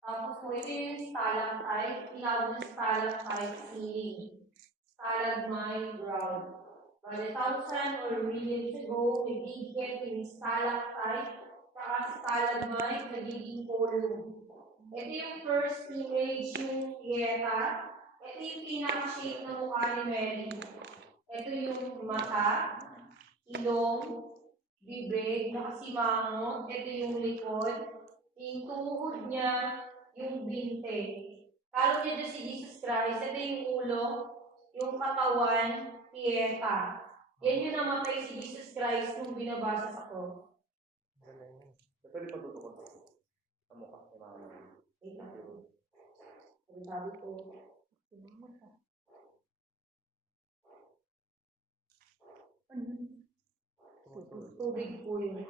Tapos po, ito yung stalactite, tinawag na stalactite ceiling, stalagmite ground. But 1,000 or millions ago, nagiging yung stalactite, saka stalagmite, nagiging column. Ito yung first image, yung Pieta. Ito yung pinaka-shape ng mukha ni Mary. Ito yung mata, ilong, bibig, nakasimangot. Ito yung likod. Yung tuhod niya, yung binte. Kalo niya si Jesus Christ, ito yung ulo, yung katawan, Pieta. Yan yung namatay si Jesus Christ nung binabasa sa cross. Pwede pa tutukod sa mukha ni Mama. Ang sabi ko, tubig po yun.